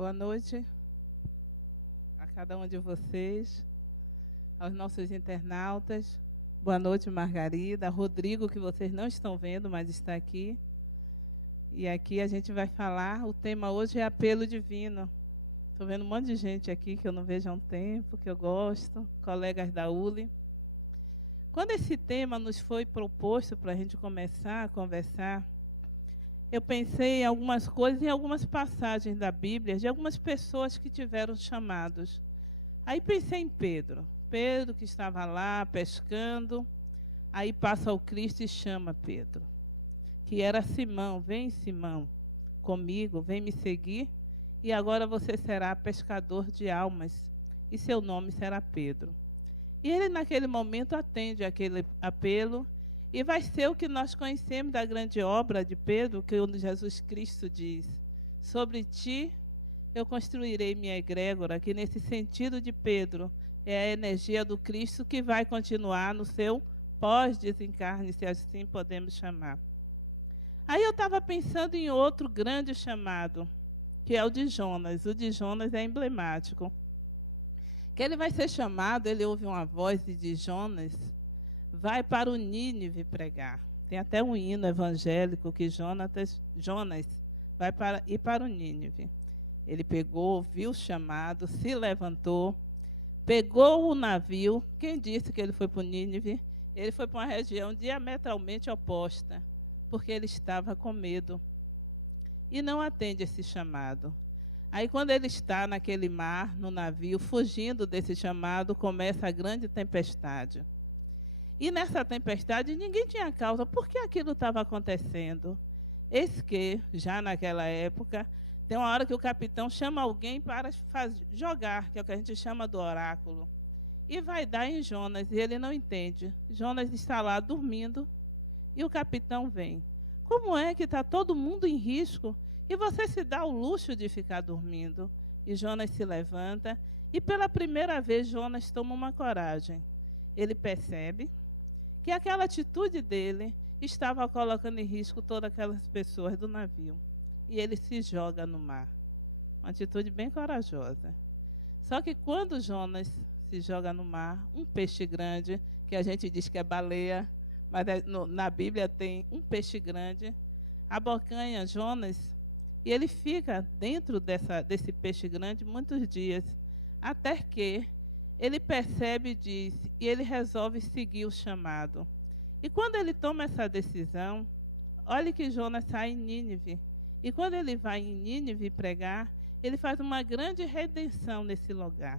Boa noite a cada um de vocês, aos nossos internautas. Boa noite, Margarida, Rodrigo, que vocês não estão vendo, mas está aqui. E aqui a gente vai falar, o tema hoje é apelo divino. Estou vendo um monte de gente aqui que eu não vejo há um tempo, que eu gosto, colegas da ULI. Quando esse tema nos foi proposto para a gente começar a conversar, eu pensei em algumas coisas, em algumas passagens da Bíblia, de algumas pessoas que tiveram chamados. Aí pensei em Pedro. Pedro que estava lá pescando, aí passa o Cristo e chama Pedro. Que era Simão, vem Simão, comigo, vem me seguir, e agora você será pescador de almas, e seu nome será Pedro. E ele naquele momento atende aquele apelo, e vai ser o que nós conhecemos da grande obra de Pedro, que Jesus Cristo diz: sobre ti eu construirei minha egrégora, que nesse sentido de Pedro é a energia do Cristo que vai continuar no seu pós-desencarne, se assim podemos chamar. Aí eu estava pensando em outro grande chamado, que é o de Jonas. O de Jonas é emblemático. Que ele vai ser chamado, ele ouve uma voz de Jonas, vai para o Nínive pregar. Tem até um hino evangélico que Jonas vai ir para o Nínive. Ele pegou, viu o chamado, se levantou, pegou o navio. Quem disse que ele foi para o Nínive? Ele foi para uma região diametralmente oposta, porque ele estava com medo. E não atende esse chamado. Aí, quando ele está naquele mar, no navio, fugindo desse chamado, começa a grande tempestade. E nessa tempestade, ninguém tinha causa. Por que aquilo estava acontecendo? Eis que, já naquela época, tem uma hora que o capitão chama alguém para jogar, que é o que a gente chama do oráculo. E vai dar em Jonas, e ele não entende. Jonas está lá dormindo, e o capitão vem. Como é que está todo mundo em risco e você se dá o luxo de ficar dormindo? E Jonas se levanta, e pela primeira vez Jonas toma uma coragem. Ele percebe que aquela atitude dele estava colocando em risco todas aquelas pessoas do navio. E ele se joga no mar. Uma atitude bem corajosa. Só que quando Jonas se joga no mar, um peixe grande, que a gente diz que é baleia, mas na Bíblia tem um peixe grande, abocanha Jonas, e ele fica dentro desse peixe grande muitos dias, até que ele percebe, diz, e ele resolve seguir o chamado. E quando ele toma essa decisão, olhe que Jonas sai em Nínive. E quando ele vai em Nínive pregar, ele faz uma grande redenção nesse lugar.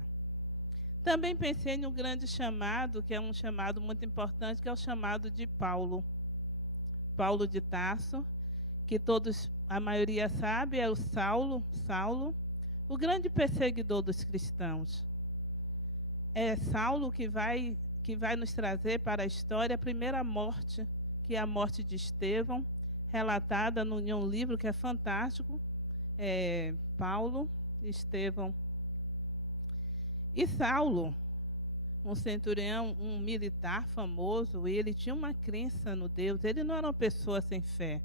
Também pensei em um grande chamado, que é um chamado muito importante, que é o chamado de Paulo. Paulo de Tarso, que a maioria sabe, é o Saulo, o grande perseguidor dos cristãos. É Saulo que vai nos trazer para a história a primeira morte, que é a morte de Estevão, relatada em um livro que é fantástico, Paulo, Estevão. E Saulo, um centurião, um militar famoso, ele tinha uma crença no Deus, ele não era uma pessoa sem fé.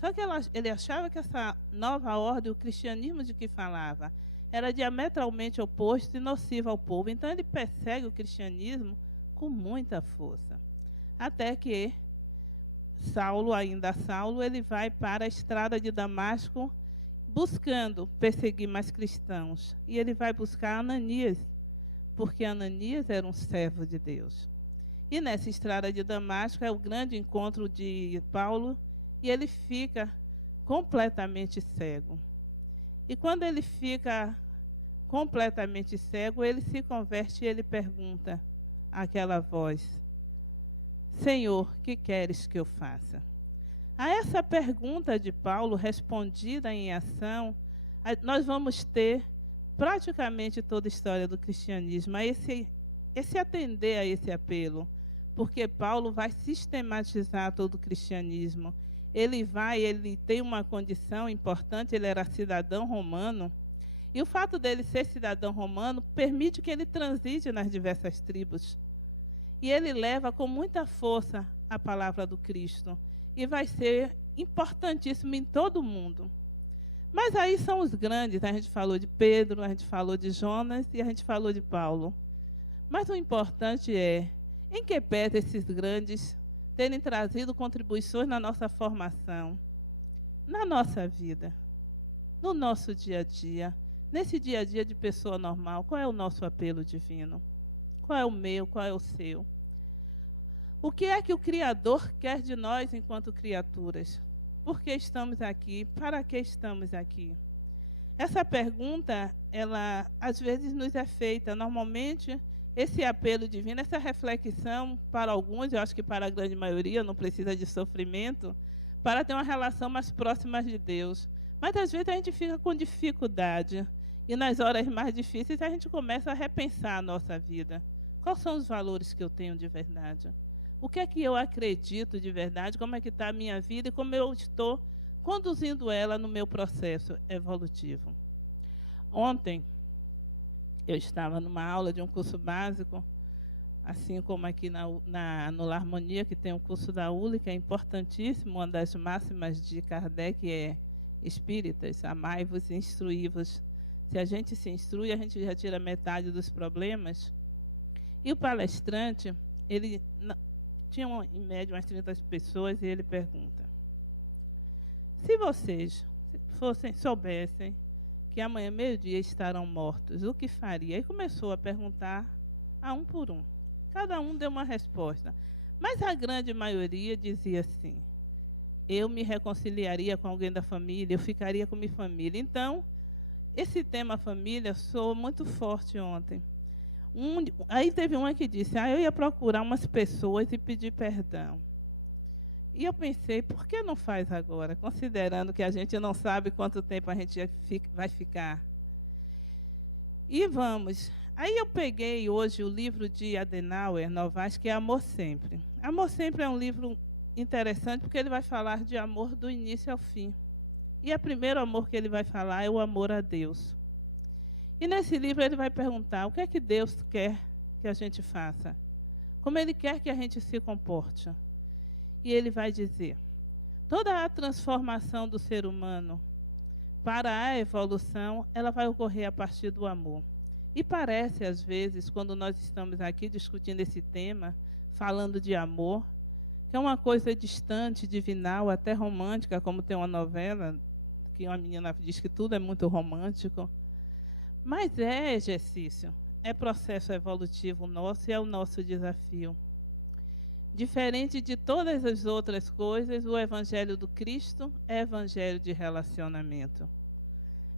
Só que ele achava que essa nova ordem, o cristianismo de que falava, era diametralmente oposto e nocivo ao povo. Então, ele persegue o cristianismo com muita força. Até que Saulo, ele vai para a estrada de Damasco, buscando perseguir mais cristãos. E ele vai buscar Ananias, porque Ananias era um servo de Deus. E nessa estrada de Damasco é o grande encontro de Paulo, e ele fica completamente cego. E quando ele fica completamente cego, ele se converte e ele pergunta àquela voz: Senhor, que queres que eu faça? A essa pergunta de Paulo, respondida em ação, nós vamos ter praticamente toda a história do cristianismo, esse atender a esse apelo, porque Paulo vai sistematizar todo o cristianismo. Ele tem uma condição importante, ele era cidadão romano, e o fato dele ser cidadão romano permite que ele transite nas diversas tribos. E ele leva com muita força a palavra do Cristo, e vai ser importantíssimo em todo o mundo. Mas aí são os grandes. A gente falou de Pedro, a gente falou de Jonas e a gente falou de Paulo. Mas o importante é em que pese esses grandes terem trazido contribuições na nossa formação, na nossa vida, no nosso dia a dia, nesse dia a dia de pessoa normal. Qual é o nosso apelo divino? Qual é o meu? Qual é o seu? O que é que o Criador quer de nós enquanto criaturas? Por que estamos aqui? Para que estamos aqui? Essa pergunta, ela às vezes nos é feita. Normalmente, esse apelo divino, essa reflexão, para alguns, eu acho que para a grande maioria, não precisa de sofrimento, para ter uma relação mais próxima de Deus. Mas às vezes a gente fica com dificuldade. E nas horas mais difíceis a gente começa a repensar a nossa vida. Quais são os valores que eu tenho de verdade? O que é que eu acredito de verdade? Como é que está a minha vida e como eu estou conduzindo ela no meu processo evolutivo? Ontem, eu estava numa aula de um curso básico, assim como aqui no Larmonia, que tem o curso da ULI, que é importantíssimo, uma das máximas de Kardec é espíritas, amai-vos e instruí-vos. Se a gente se instrui, a gente já tira metade dos problemas. E o palestrante, ele tinha em média umas 30 pessoas, e ele pergunta: se vocês soubessem que amanhã, meio-dia, estarão mortos, o que faria? E começou a perguntar a um por um. Cada um deu uma resposta. Mas a grande maioria dizia assim: eu me reconciliaria com alguém da família, eu ficaria com minha família. Então, esse tema família soou muito forte ontem. Aí teve uma que disse: eu ia procurar umas pessoas e pedir perdão. E eu pensei, por que não faz agora, considerando que a gente não sabe quanto tempo a gente vai ficar? E vamos. Aí eu peguei hoje o livro de Adenauer, Novaes, que é Amor Sempre. Amor Sempre é um livro interessante porque ele vai falar de amor do início ao fim. E o primeiro amor que ele vai falar é o amor a Deus. E nesse livro ele vai perguntar o que é que Deus quer que a gente faça, como Ele quer que a gente se comporte. E ele vai dizer: toda a transformação do ser humano para a evolução, ela vai ocorrer a partir do amor. E parece, às vezes, quando nós estamos aqui discutindo esse tema, falando de amor, que é uma coisa distante, divinal, até romântica, como tem uma novela, que uma menina diz que tudo é muito romântico. Mas é exercício, é processo evolutivo nosso e é o nosso desafio. Diferente de todas as outras coisas, o Evangelho do Cristo é evangelho de relacionamento.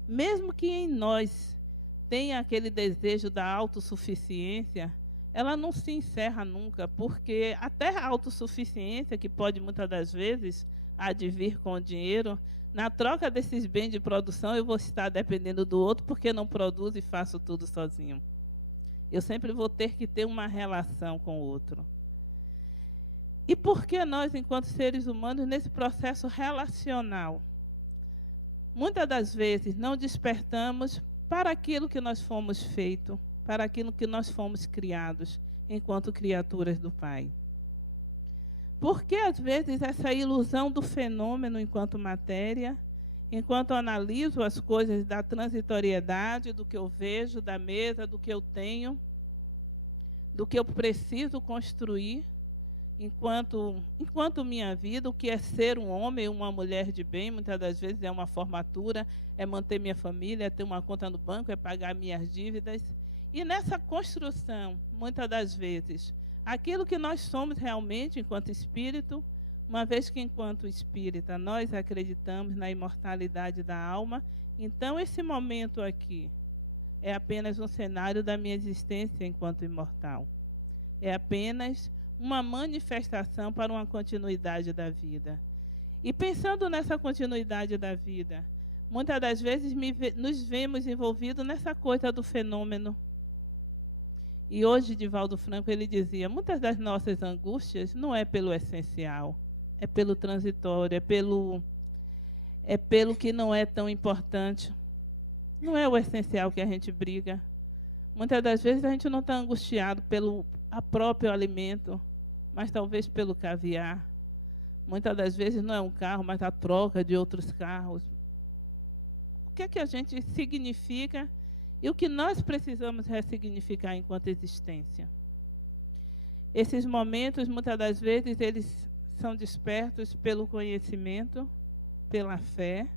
Mesmo que em nós tenha aquele desejo da autossuficiência, ela não se encerra nunca, porque até a autossuficiência, que pode muitas das vezes advir com o dinheiro, na troca desses bens de produção, eu vou estar dependendo do outro porque não produzo e faço tudo sozinho. Eu sempre vou ter que ter uma relação com o outro. E por que nós, enquanto seres humanos, nesse processo relacional, muitas das vezes não despertamos para aquilo que nós fomos feitos, para aquilo que nós fomos criados, enquanto criaturas do Pai? Porque, às vezes, essa ilusão do fenômeno enquanto matéria, enquanto analiso as coisas da transitoriedade, do que eu vejo, da mesa, do que eu tenho, do que eu preciso construir, enquanto minha vida, o que é ser um homem ou uma mulher de bem, muitas das vezes é uma formatura, é manter minha família, é ter uma conta no banco, é pagar minhas dívidas. E nessa construção, muitas das vezes, aquilo que nós somos realmente enquanto espírito, uma vez que enquanto espírita nós acreditamos na imortalidade da alma, então esse momento aqui é apenas um cenário da minha existência enquanto imortal. É apenas uma manifestação para uma continuidade da vida. E pensando nessa continuidade da vida, muitas das vezes nos vemos envolvidos nessa coisa do fenômeno. E hoje, Divaldo Franco, ele dizia, muitas das nossas angústias não é pelo essencial, é pelo transitório, é pelo que não é tão importante. Não é o essencial que a gente briga. Muitas das vezes a gente não está angustiado pelo próprio alimento, mas talvez pelo caviar. Muitas das vezes não é um carro, mas a troca de outros carros. que é que a gente significa e o que nós precisamos ressignificar enquanto existência. Esses momentos, muitas das vezes, eles são despertos pelo conhecimento, pela fé,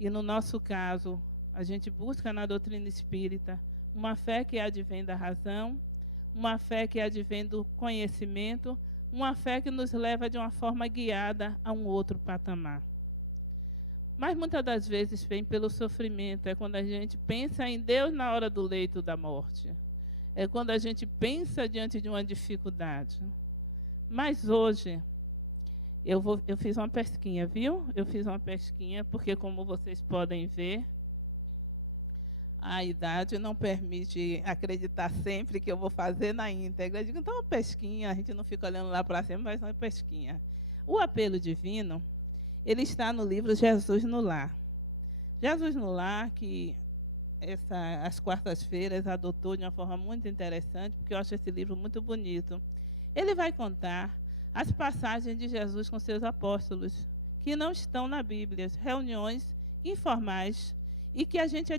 e no nosso caso, a gente busca na doutrina espírita uma fé que advém da razão, uma fé que advém do conhecimento, uma fé que nos leva de uma forma guiada a um outro patamar. Mas muitas das vezes vem pelo sofrimento, é quando a gente pensa em Deus na hora do leito da morte. É quando a gente pensa diante de uma dificuldade. Mas hoje, eu fiz uma pesquinha, viu? Eu fiz uma pesquinha, porque como vocês podem ver, a idade não permite acreditar sempre que eu vou fazer na íntegra. Eu digo, então, uma pesquinha, a gente não fica olhando lá para cima, mas uma pesquinha. O apelo divino, ele está no livro Jesus no Lar. Jesus no Lar, que às quartas-feiras adotou de uma forma muito interessante, porque eu acho esse livro muito bonito. Ele vai contar as passagens de Jesus com seus apóstolos, que não estão na Bíblia, reuniões informais, e que a gente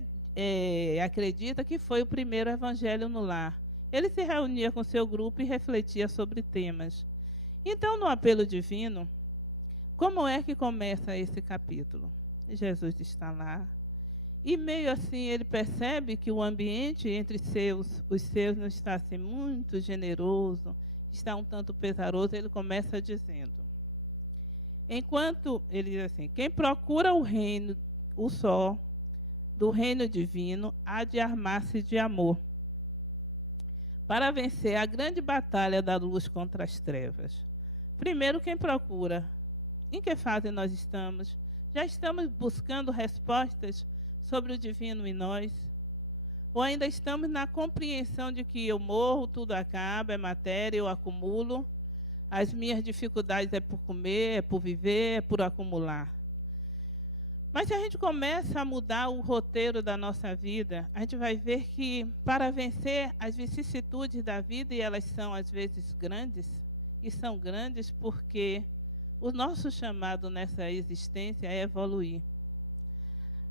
acredita que foi o primeiro evangelho no lar. Ele se reunia com seu grupo e refletia sobre temas. Então, no apelo divino, como é que começa esse capítulo? Jesus está lá, e meio assim ele percebe que o ambiente entre os seus não está assim muito generoso, está um tanto pesaroso. Ele começa dizendo, enquanto ele diz assim, quem procura o reino, o sol do reino divino, há de armar-se de amor, para vencer a grande batalha da luz contra as trevas. Primeiro, quem procura, em que fase nós estamos? Já estamos buscando respostas sobre o divino em nós? Ou ainda estamos na compreensão de que eu morro, tudo acaba, é matéria, eu acumulo, as minhas dificuldades é por comer, é por viver, é por acumular? Mas se a gente começa a mudar o roteiro da nossa vida, a gente vai ver que para vencer as vicissitudes da vida, e elas são às vezes grandes, e são grandes porque o nosso chamado nessa existência é evoluir.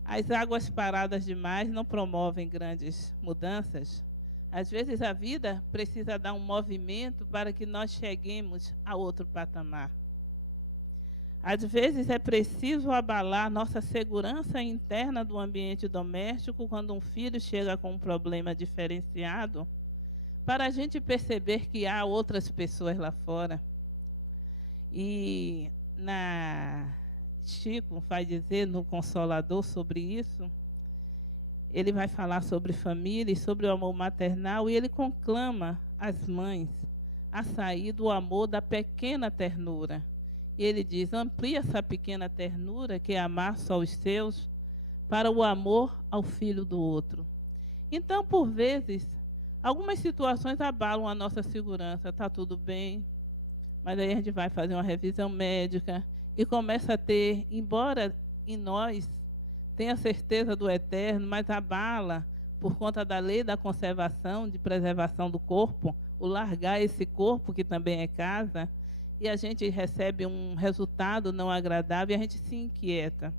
As águas paradas demais não promovem grandes mudanças. Às vezes a vida precisa dar um movimento para que nós cheguemos a outro patamar. Às vezes é preciso abalar nossa segurança interna do ambiente doméstico quando um filho chega com um problema diferenciado, para a gente perceber que há outras pessoas lá fora. E Chico vai dizer no Consolador sobre isso, ele vai falar sobre família e sobre o amor maternal, e ele conclama as mães a sair do amor da pequena ternura. E ele diz, amplia essa pequena ternura, que é amar só os seus, para o amor ao filho do outro. Então, por vezes, algumas situações abalam a nossa segurança. Está tudo bem, mas aí a gente vai fazer uma revisão médica e começa a ter, embora em nós tenha certeza do eterno, mas abala, por conta da lei da conservação, de preservação do corpo, o largar esse corpo, que também é casa, e a gente recebe um resultado não agradável e a gente se inquieta.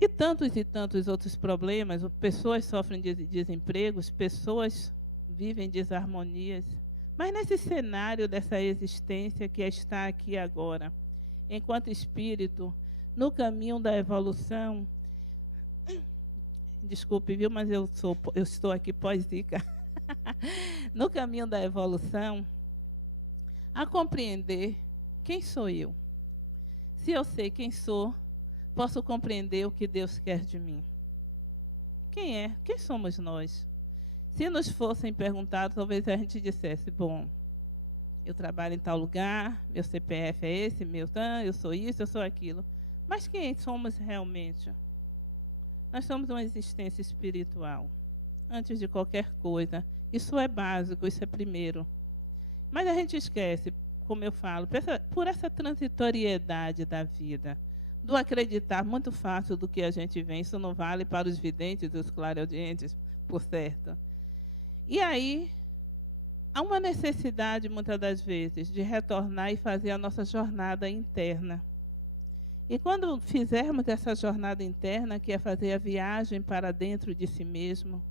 E tantos outros problemas, pessoas sofrem de desempregos, pessoas vivem desarmonias. Mas nesse cenário dessa existência que está aqui agora, enquanto espírito, no caminho da evolução, desculpe, viu, mas eu estou aqui pós-Zika, no caminho da evolução, a compreender quem sou eu. Se eu sei quem sou, posso compreender o que Deus quer de mim. Quem é? Quem somos nós? Se nos fossem perguntados, talvez a gente dissesse, bom, eu trabalho em tal lugar, meu CPF é esse, eu sou isso, eu sou aquilo. Mas quem somos realmente? Nós somos uma existência espiritual. Antes de qualquer coisa. Isso é básico, isso é primeiro. Mas a gente esquece, como eu falo, por essa transitoriedade da vida, do acreditar muito fácil do que a gente vê. Isso não vale para os videntes e os clareaudientes, por certo. E aí, há uma necessidade, muitas das vezes, de retornar e fazer a nossa jornada interna. E quando fizermos essa jornada interna, que é fazer a viagem para dentro de si mesmo,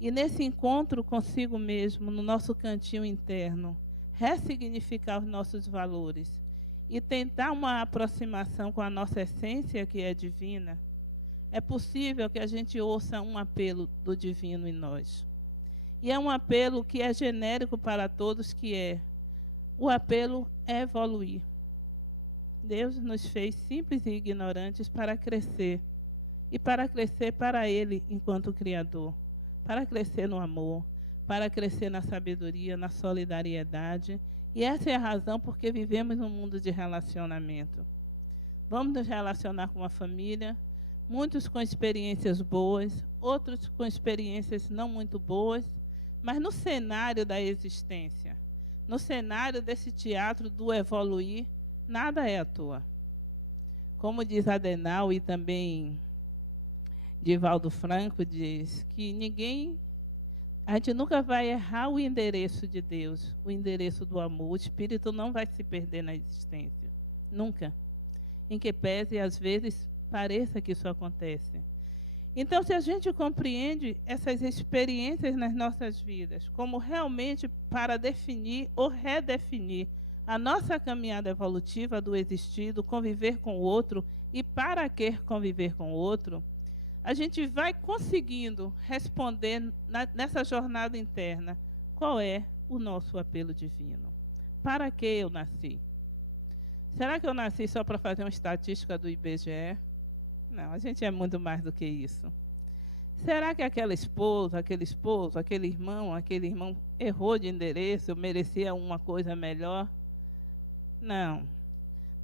e nesse encontro consigo mesmo, no nosso cantinho interno, ressignificar os nossos valores e tentar uma aproximação com a nossa essência, que é divina, é possível que a gente ouça um apelo do divino em nós. E é um apelo que é genérico para todos, que é o apelo é evoluir. Deus nos fez simples e ignorantes para crescer. E para crescer para Ele enquanto Criador. Para crescer no amor, para crescer na sabedoria, na solidariedade. E essa é a razão porque vivemos num mundo de relacionamento. Vamos nos relacionar com a família, muitos com experiências boas, outros com experiências não muito boas, mas no cenário da existência, no cenário desse teatro do evoluir, nada é à toa. Como diz Adenauer e também Divaldo Franco, diz que a gente nunca vai errar o endereço de Deus, o endereço do amor. O espírito não vai se perder na existência, nunca. Em que pese, às vezes, pareça que isso acontece. Então, se a gente compreende essas experiências nas nossas vidas como realmente para definir ou redefinir a nossa caminhada evolutiva do existir, do conviver com o outro e para que conviver com o outro, a gente vai conseguindo responder nessa jornada interna qual é o nosso apelo divino. Para que eu nasci? Será que eu nasci só para fazer uma estatística do IBGE? Não, a gente é muito mais do que isso. Será que aquela esposa, aquele esposo, aquele irmão errou de endereço, merecia uma coisa melhor? Não.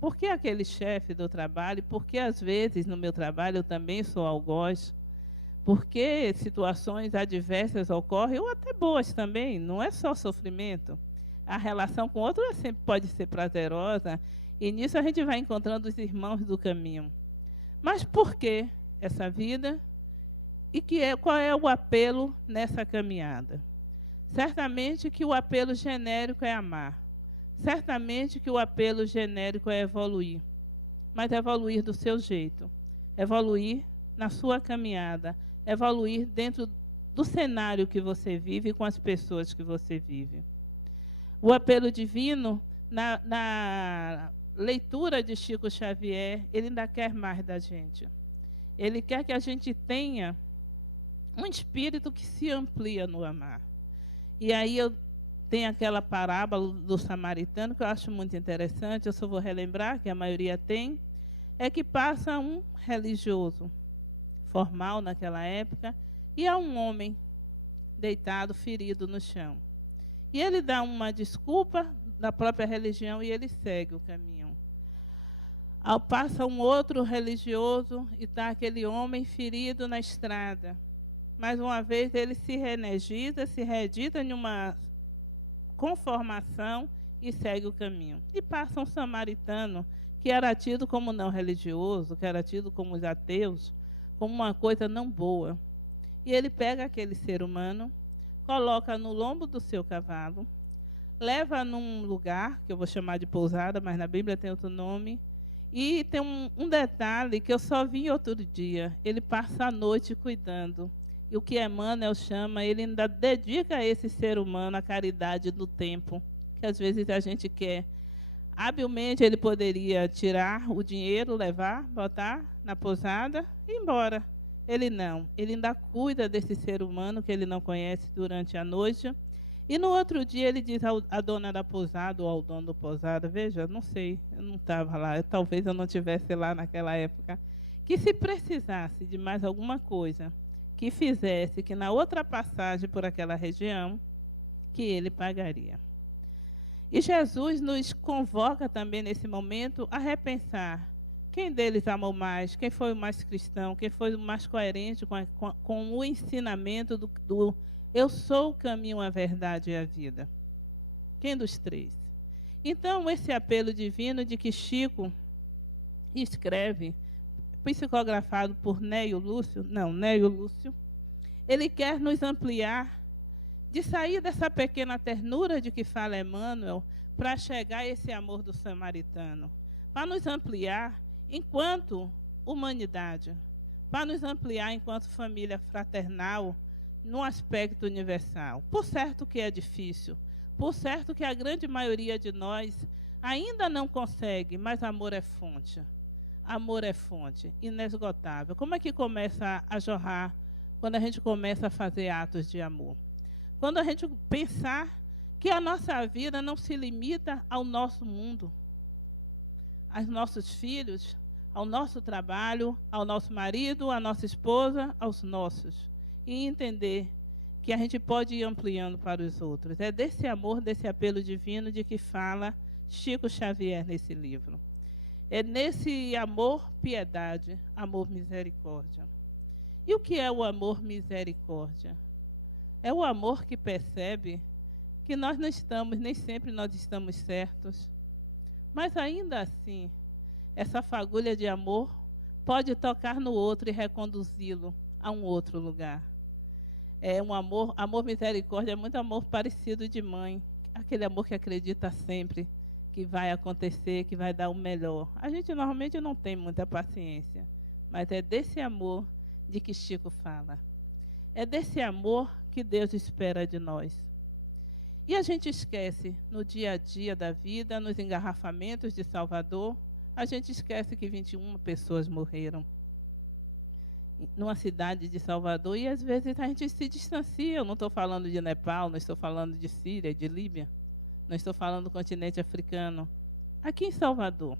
Por que aquele chefe do trabalho? Porque, às vezes, no meu trabalho, eu também sou algoz. Porque situações adversas ocorrem, ou até boas também, não é só sofrimento. A relação com o outro sempre pode ser prazerosa, e nisso a gente vai encontrando os irmãos do caminho. Mas por que essa vida? E qual é o apelo nessa caminhada? Certamente que o apelo genérico é amar. Certamente que o apelo genérico é evoluir. Mas evoluir do seu jeito. Evoluir na sua caminhada. Evoluir dentro do cenário que você vive e com as pessoas que você vive. O apelo divino, na leitura de Chico Xavier, ele ainda quer mais da gente. Ele quer que a gente tenha um espírito que se amplia no amar. E aí eu tenho aquela parábola do samaritano, que eu acho muito interessante, eu só vou relembrar, que a maioria tem, é que passa um religioso, formal naquela época, e há um homem deitado, ferido no chão. E ele dá uma desculpa da própria religião e ele segue o caminho. Passa um outro religioso e está aquele homem ferido na estrada. Mais uma vez, ele se reenergiza, se reedita em uma conformação e segue o caminho. E passa um samaritano, que era tido como não religioso, que era tido como os ateus, como uma coisa não boa. E ele pega aquele ser humano, coloca no lombo do seu cavalo, leva num lugar, que eu vou chamar de pousada, mas na Bíblia tem outro nome, e tem um detalhe que eu só vi outro dia. Ele passa a noite cuidando. E o que Emmanuel chama, ele ainda dedica a esse ser humano a caridade do tempo, que às vezes a gente quer. Habilmente ele poderia tirar o dinheiro, levar, botar na pousada e ir embora. Ele não. Ele ainda cuida desse ser humano que ele não conhece durante a noite. E no outro dia ele diz à dona da pousada ou ao dono da pousada, veja, não sei, eu não estava lá, talvez eu não estivesse lá naquela época, que se precisasse de mais alguma coisa, que fizesse que na outra passagem por aquela região, que ele pagaria. E Jesus nos convoca também nesse momento a repensar quem deles amou mais, quem foi o mais cristão, quem foi o mais coerente com o ensinamento do eu sou o caminho, a verdade e a vida. Quem dos três? Então, esse apelo divino de que Chico escreve, psicografado por Neio Lúcio, ele quer nos ampliar, de sair dessa pequena ternura de que fala Emmanuel, para chegar a esse amor do samaritano, para nos ampliar enquanto humanidade, para nos ampliar enquanto família fraternal no aspecto universal. Por certo que é difícil, por certo que a grande maioria de nós ainda não consegue, mas amor é fonte. Amor é fonte, inesgotável. Como é que começa a jorrar quando a gente começa a fazer atos de amor? Quando a gente pensar que a nossa vida não se limita ao nosso mundo, aos nossos filhos, ao nosso trabalho, ao nosso marido, à nossa esposa, aos nossos. E entender que a gente pode ir ampliando para os outros. É desse amor, desse apelo divino de que fala Chico Xavier nesse livro. É nesse amor, piedade, amor, misericórdia. E o que é o amor, misericórdia? É o amor que percebe que nós não estamos, nem sempre nós estamos certos. Mas ainda assim, essa fagulha de amor pode tocar no outro e reconduzi-lo a um outro lugar. É um amor misericórdia, é muito amor parecido de mãe, aquele amor que acredita sempre que vai acontecer, que vai dar o melhor. A gente normalmente não tem muita paciência, mas é desse amor de que Chico fala. É desse amor que Deus espera de nós. E a gente esquece, no dia a dia da vida, nos engarrafamentos de Salvador, a gente esquece que 21 pessoas morreram numa cidade de Salvador, e às vezes a gente se distancia. Eu não estou falando de Nepal, não estou falando de Síria, de Líbia, não estou falando do continente africano. Aqui em Salvador,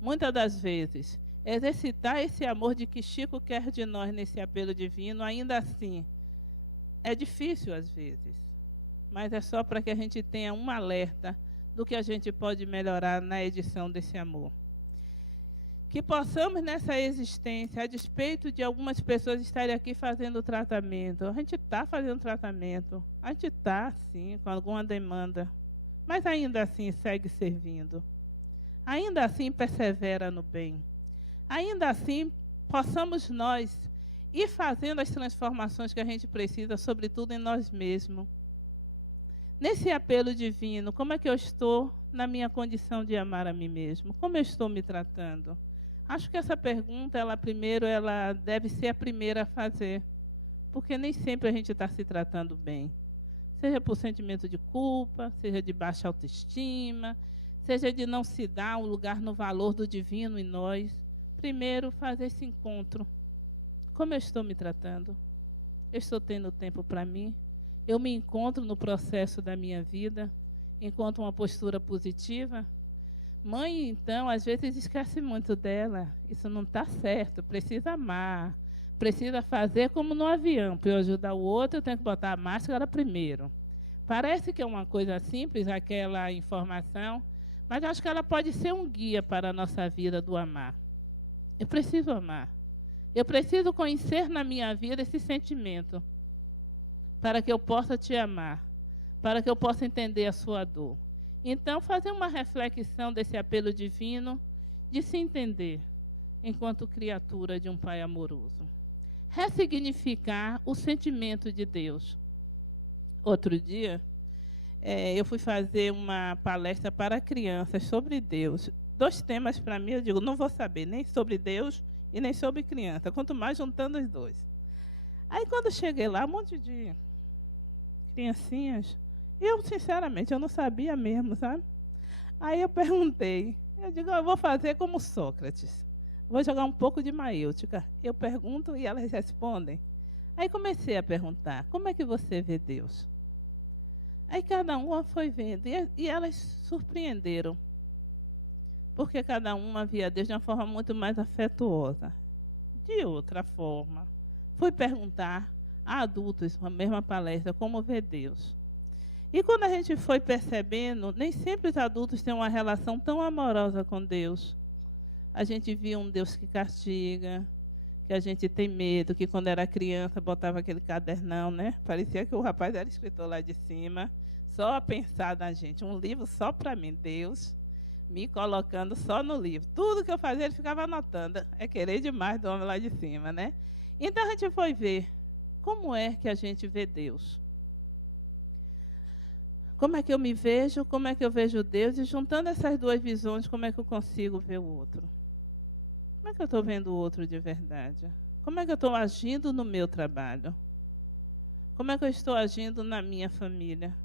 muitas das vezes, exercitar esse amor de que Chico quer de nós nesse apelo divino, ainda assim, é difícil às vezes, mas é só para que a gente tenha um alerta do que a gente pode melhorar na edição desse amor. Que possamos nessa existência, a despeito de algumas pessoas estarem aqui fazendo tratamento. A gente está fazendo tratamento, a gente está, sim, com alguma demanda, mas ainda assim segue servindo. Ainda assim persevera no bem. Ainda assim possamos nós ir fazendo as transformações que a gente precisa, sobretudo em nós mesmos. Nesse apelo divino, como é que eu estou na minha condição de amar a mim mesmo? Como eu estou me tratando? Acho que essa pergunta, ela deve ser a primeira a fazer, porque nem sempre a gente está se tratando bem. Seja por sentimento de culpa, seja de baixa autoestima, seja de não se dar um lugar no valor do divino em nós. Primeiro, fazer esse encontro. Como eu estou me tratando? Eu estou tendo tempo para mim? Eu me encontro no processo da minha vida? Encontro uma postura positiva? Mãe, então, às vezes esquece muito dela. Isso não está certo, precisa amar. Precisa fazer como no avião. Para eu ajudar o outro, eu tenho que botar a máscara primeiro. Parece que é uma coisa simples, aquela informação, mas acho que ela pode ser um guia para a nossa vida do amar. Eu preciso amar. Eu preciso conhecer na minha vida esse sentimento, para que eu possa te amar, para que eu possa entender a sua dor. Então, fazer uma reflexão desse apelo divino de se entender enquanto criatura de um Pai amoroso. Ressignificar o sentimento de Deus. Outro dia, eu fui fazer uma palestra para crianças sobre Deus. 2 temas para mim, eu digo, não vou saber nem sobre Deus e nem sobre criança, quanto mais juntando os dois. Aí, quando eu cheguei lá, um monte de criancinhas, eu, sinceramente, eu não sabia mesmo, sabe? Aí eu perguntei, eu digo, eu vou fazer como Sócrates, vou jogar um pouco de maêutica. Eu pergunto e elas respondem. Aí comecei a perguntar, como é que você vê Deus? Aí cada uma foi vendo, e elas surpreenderam, porque cada uma via Deus de uma forma muito mais afetuosa. De outra forma, fui perguntar a adultos, na mesma palestra, como vê Deus. E quando a gente foi percebendo, nem sempre os adultos têm uma relação tão amorosa com Deus. A gente via um Deus que castiga, que a gente tem medo, que quando era criança botava aquele cadernão, né? Parecia que o rapaz era escritor lá de cima, só a pensar na gente, um livro só para mim, Deus me colocando só no livro. Tudo que eu fazia, ele ficava anotando. É querer demais do homem lá de cima, né? Então a gente foi ver como é que a gente vê Deus. Como é que eu me vejo, como é que eu vejo Deus, e juntando essas 2 visões, como é que eu consigo ver o outro. Como é que eu estou vendo o outro de verdade? Como é que eu estou agindo no meu trabalho? Como é que eu estou agindo na minha família?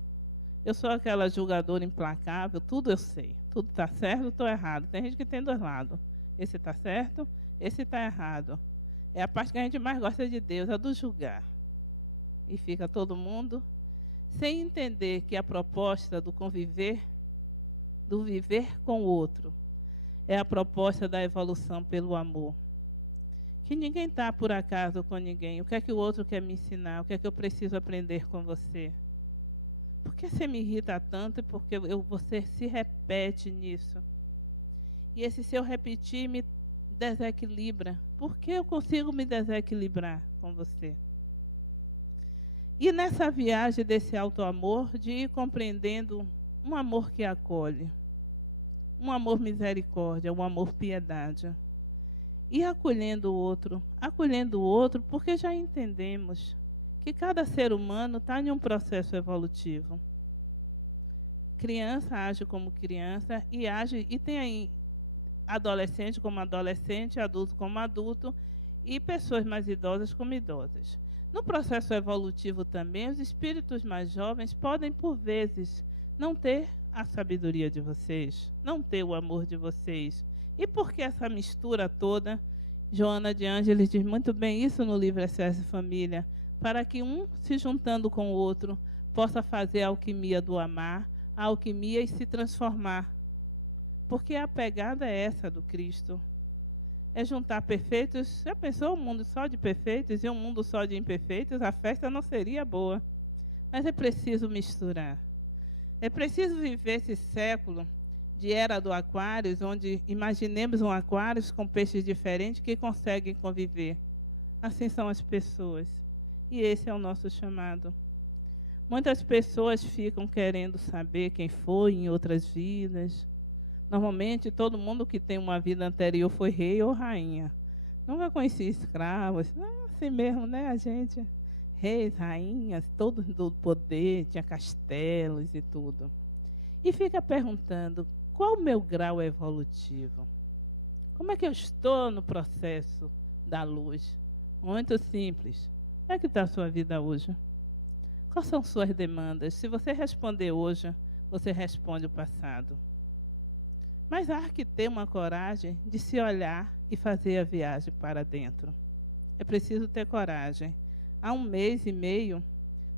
Eu sou aquela julgadora implacável, tudo eu sei. Tudo está certo, estou errado. Tem gente que tem dois lados. Esse está certo, esse está errado. É a parte que a gente mais gosta de Deus, é do julgar. E fica todo mundo sem entender que a proposta do conviver, do viver com o outro, é a proposta da evolução pelo amor. Que ninguém está por acaso com ninguém. O que é que o outro quer me ensinar? O que é que eu preciso aprender com você? Por que você me irrita tanto e por que você se repete nisso? E esse seu repetir me desequilibra. Por que eu consigo me desequilibrar com você? E nessa viagem desse auto-amor, de ir compreendendo um amor que acolhe, um amor misericórdia, um amor piedade. E acolhendo o outro porque já entendemos que cada ser humano está em um processo evolutivo. Criança age como criança e age e tem aí adolescente como adolescente, adulto como adulto e pessoas mais idosas como idosas. No processo evolutivo também, os espíritos mais jovens podem, por vezes, não ter a sabedoria de vocês, não ter o amor de vocês. E por que essa mistura toda? Joana de Ângeles diz muito bem isso no livro Excesso de Família, para que um, se juntando com o outro, possa fazer a alquimia do amar, a alquimia e se transformar. Porque a pegada é essa do Cristo. É juntar perfeitos. Já pensou um mundo só de perfeitos e um mundo só de imperfeitos? A festa não seria boa. Mas é preciso misturar. É preciso viver esse século de era do Aquários, onde imaginemos um Aquários com peixes diferentes que conseguem conviver. Assim são as pessoas. E esse é o nosso chamado. Muitas pessoas ficam querendo saber quem foi em outras vidas. Normalmente, todo mundo que tem uma vida anterior foi rei ou rainha. Nunca conheci escravos. Assim mesmo, né? A gente, reis, rainhas, todos do poder, tinha castelos e tudo. E fica perguntando, qual o meu grau evolutivo? Como é que eu estou no processo da luz? Muito simples. Como é que está a sua vida hoje? Quais são suas demandas? Se você responder hoje, você responde o passado. Mas há que ter uma coragem de se olhar e fazer a viagem para dentro. É preciso ter coragem. Há 1 mês e meio,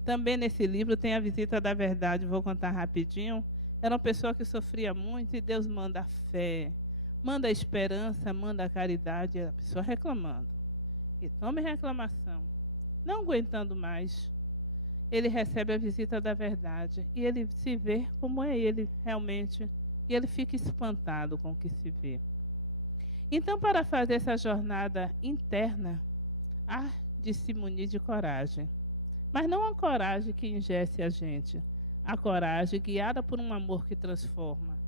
também nesse livro tem a visita da verdade, vou contar rapidinho. Era uma pessoa que sofria muito e Deus manda a fé, manda a esperança, manda a caridade, a pessoa reclamando. E tome reclamação. Não aguentando mais, ele recebe a visita da verdade e ele se vê como é ele realmente. E ele fica espantado com o que se vê. Então, para fazer essa jornada interna, há de se munir de coragem. Mas não a coragem que engesse a gente. A coragem guiada por um amor que transforma.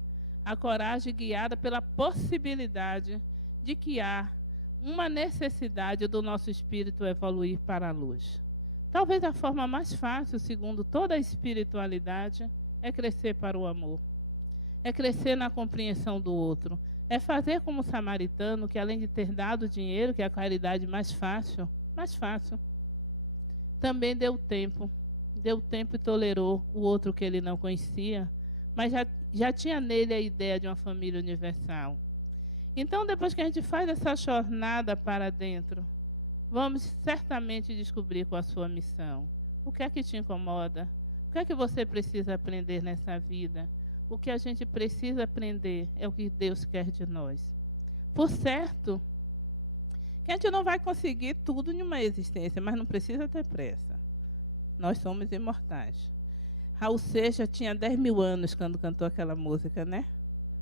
A coragem guiada pela possibilidade de que há uma necessidade do nosso espírito evoluir para a luz. Talvez a forma mais fácil, segundo toda a espiritualidade, é crescer para o amor. É crescer na compreensão do outro. É fazer como o samaritano, que além de ter dado dinheiro, que é a caridade mais fácil, também deu tempo e tolerou o outro que ele não conhecia, mas já tinha nele a ideia de uma família universal. Então, depois que a gente faz essa jornada para dentro, vamos certamente descobrir qual a sua missão. O que é que te incomoda? O que é que você precisa aprender nessa vida? O que a gente precisa aprender é o que Deus quer de nós. Por certo, que a gente não vai conseguir tudo em uma existência, mas não precisa ter pressa. Nós somos imortais. Raul Seixas tinha 10.000 anos quando cantou aquela música, né?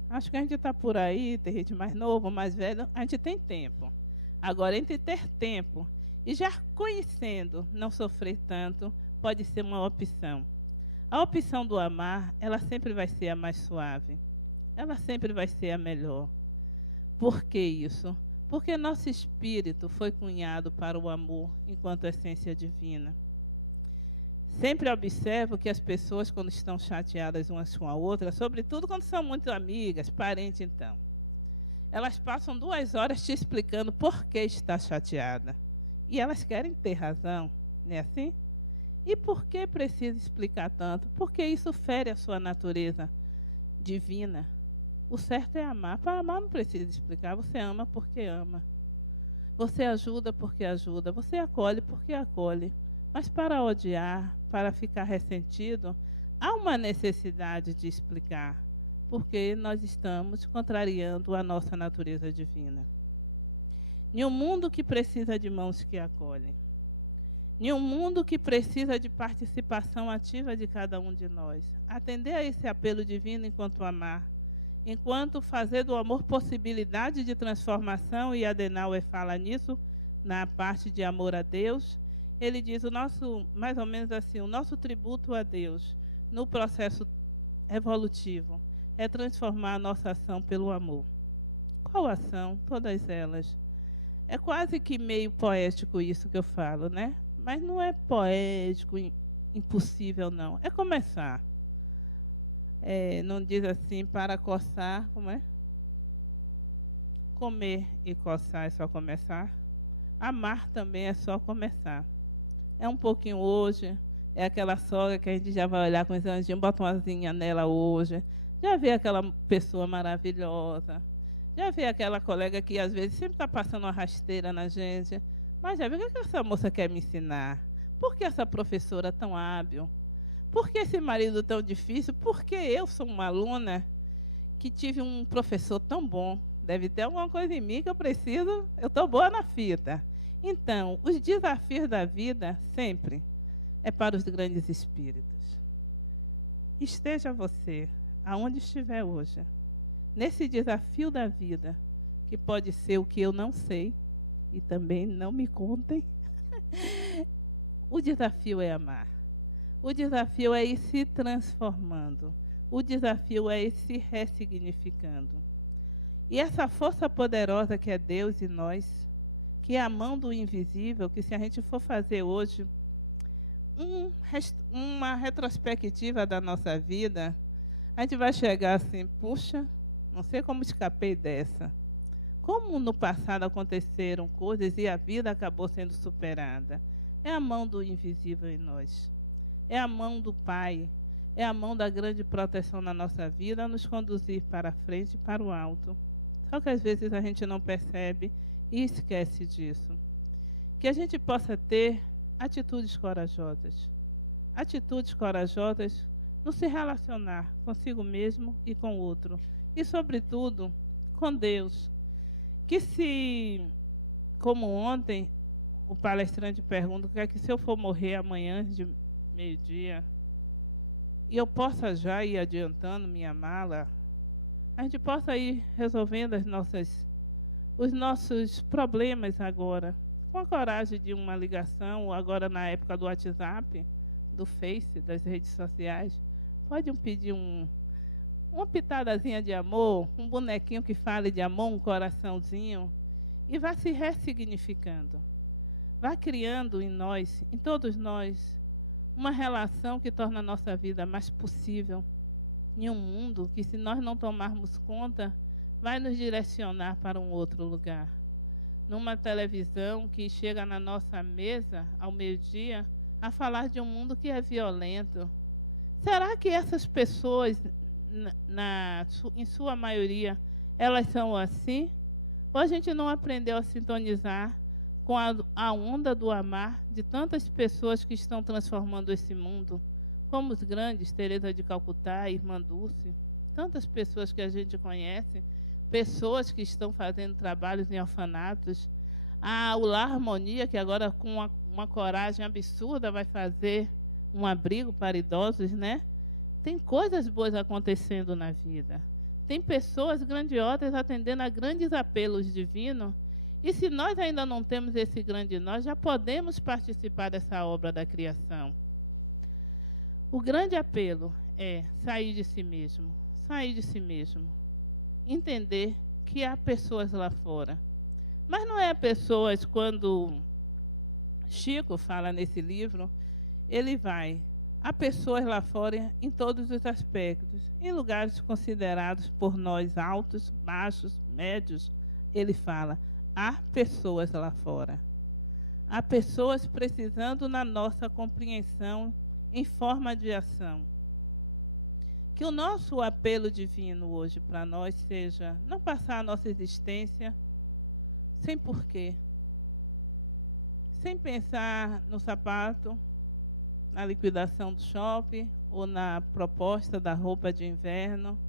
Acho que a gente está por aí, tem gente mais novo, mais velho, a gente tem tempo. Agora, entre ter tempo e já conhecendo, não sofrer tanto, pode ser uma opção. A opção do amar, ela sempre vai ser a mais suave. Ela sempre vai ser a melhor. Por que isso? Porque nosso espírito foi cunhado para o amor enquanto essência divina. Sempre observo que as pessoas, quando estão chateadas umas com a outra, sobretudo quando são muito amigas, parentes, então, Elas passam 2 horas te explicando por que está chateada. E elas querem ter razão, não é assim? E por que precisa explicar tanto? Porque isso fere a sua natureza divina. O certo é amar. Para amar não precisa explicar, você ama porque ama. Você ajuda porque ajuda, você acolhe porque acolhe. Mas para odiar, para ficar ressentido, há uma necessidade de explicar, porque nós estamos contrariando a nossa natureza divina. Em um mundo que precisa de mãos que acolhem, em um mundo que precisa de participação ativa de cada um de nós, atender a esse apelo divino enquanto amar, enquanto fazer do amor possibilidade de transformação, e Adenauer fala nisso na parte de amor a Deus, ele diz o nosso, mais ou menos assim, o nosso tributo a Deus no processo evolutivo é transformar a nossa ação pelo amor. Qual ação? Todas elas. É quase que meio poético isso que eu falo, né? Mas não é poético, impossível, não. É começar. Não diz assim, para coçar, como é? Comer e coçar é só começar. Amar também é só começar. É um pouquinho hoje, é aquela sogra que a gente já vai olhar com os anjinhos, bota uma asinha nela hoje. Já vê aquela pessoa maravilhosa. Já vê aquela colega que às vezes sempre está passando uma rasteira na gente. Mas já vê o que essa moça quer me ensinar? Por que essa professora tão hábil? Por que esse marido tão difícil? Porque eu sou uma aluna que tive um professor tão bom. Deve ter alguma coisa em mim que eu preciso. Eu estou boa na fita. Então, os desafios da vida, sempre, é para os grandes espíritos. Esteja você, aonde estiver hoje, nesse desafio da vida, que pode ser o que eu não sei, e também não me contem, o desafio é amar. O desafio é ir se transformando. O desafio é ir se ressignificando. E essa força poderosa que é Deus e nós, que é a mão do invisível, que se a gente for fazer hoje uma retrospectiva da nossa vida, a gente vai chegar assim, puxa, não sei como escapei dessa. Como no passado aconteceram coisas e a vida acabou sendo superada. É a mão do invisível em nós. É a mão do Pai. É a mão da grande proteção na nossa vida a nos conduzir para a frente e para o alto. Só que às vezes a gente não percebe e esquece disso. Que a gente possa ter atitudes corajosas. Atitudes corajosas no se relacionar consigo mesmo e com o outro. E, sobretudo, com Deus. Que se, como ontem, o palestrante pergunta que se eu for morrer amanhã de meio-dia, e eu possa já ir adiantando minha mala, a gente possa ir resolvendo os nossos problemas agora, com a coragem de uma ligação, agora na época do WhatsApp, do Face, das redes sociais, pode pedir uma pitadazinha de amor, um bonequinho que fale de amor, um coraçãozinho, e vá se ressignificando. Vá criando em nós, em todos nós, uma relação que torna a nossa vida mais possível, em um mundo que, se nós não tomarmos conta, vai nos direcionar para um outro lugar. Numa televisão que chega na nossa mesa, ao meio-dia, a falar de um mundo que é violento. Será que essas pessoas, em sua maioria, elas são assim? Ou a gente não aprendeu a sintonizar com a onda do amar de tantas pessoas que estão transformando esse mundo, como os grandes, Teresa de Calcutá, Irmã Dulce, tantas pessoas que a gente conhece, pessoas que estão fazendo trabalhos em orfanatos, o Lar Harmonia, que agora com uma coragem absurda vai fazer um abrigo para idosos, né? Tem coisas boas acontecendo na vida. Tem pessoas grandiosas atendendo a grandes apelos divinos. E se nós ainda não temos esse grande nós, já podemos participar dessa obra da criação. O grande apelo é sair de si mesmo. Sair de si mesmo. Entender que há pessoas lá fora. Mas não é pessoas, quando Chico fala nesse livro, ele vai há pessoas lá fora em todos os aspectos, em lugares considerados por nós altos, baixos, médios. Ele fala, há pessoas lá fora. Há pessoas precisando na nossa compreensão em forma de ação. Que o nosso apelo divino hoje para nós seja não passar a nossa existência sem porquê, sem pensar no sapato, na liquidação do shopping ou na proposta da roupa de inverno,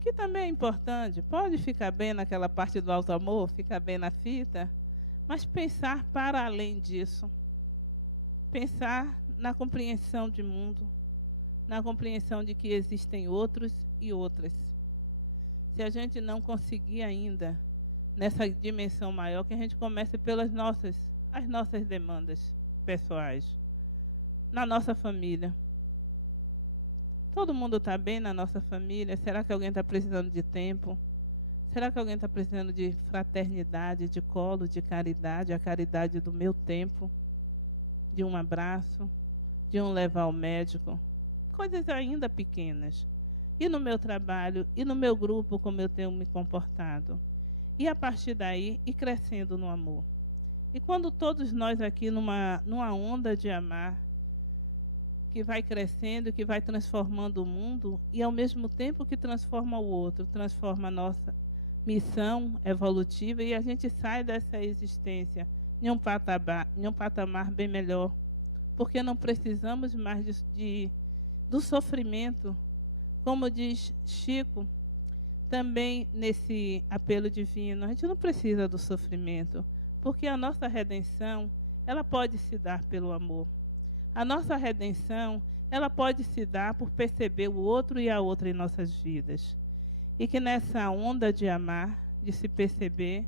que também é importante, pode ficar bem naquela parte do alto amor, ficar bem na fita, mas pensar para além disso. Pensar na compreensão de mundo, na compreensão de que existem outros e outras. Se a gente não conseguir ainda, nessa dimensão maior, que a gente comece pelas as nossas demandas pessoais, na nossa família. Todo mundo está bem na nossa família? Será que alguém está precisando de tempo? Será que alguém está precisando de fraternidade, de colo, de caridade, a caridade do meu tempo, de um abraço, de um levar ao médico? Coisas ainda pequenas. E no meu trabalho, e no meu grupo, como eu tenho me comportado. E a partir daí, ir crescendo no amor. E quando todos nós aqui, numa onda de amar, que vai crescendo, que vai transformando o mundo, e ao mesmo tempo que transforma o outro, transforma a nossa missão evolutiva, e a gente sai dessa existência em um patamar bem melhor, porque não precisamos mais do sofrimento. Como diz Chico, também nesse apelo divino, a gente não precisa do sofrimento, porque a nossa redenção, ela pode se dar pelo amor. A nossa redenção, ela pode se dar por perceber o outro e a outra em nossas vidas. E que nessa onda de amar, de se perceber,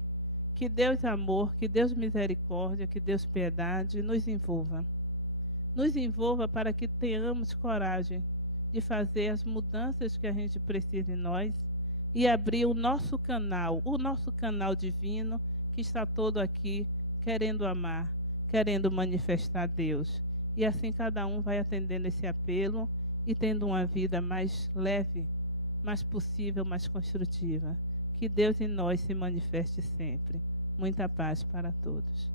que Deus amor, que Deus misericórdia, que Deus piedade nos envolva. Nos envolva para que tenhamos coragem de fazer as mudanças que a gente precisa em nós e abrir o nosso canal divino, que está todo aqui, querendo amar, querendo manifestar Deus. E assim cada um vai atendendo esse apelo e tendo uma vida mais leve, mais possível, mais construtiva. Que Deus em nós se manifeste sempre. Muita paz para todos.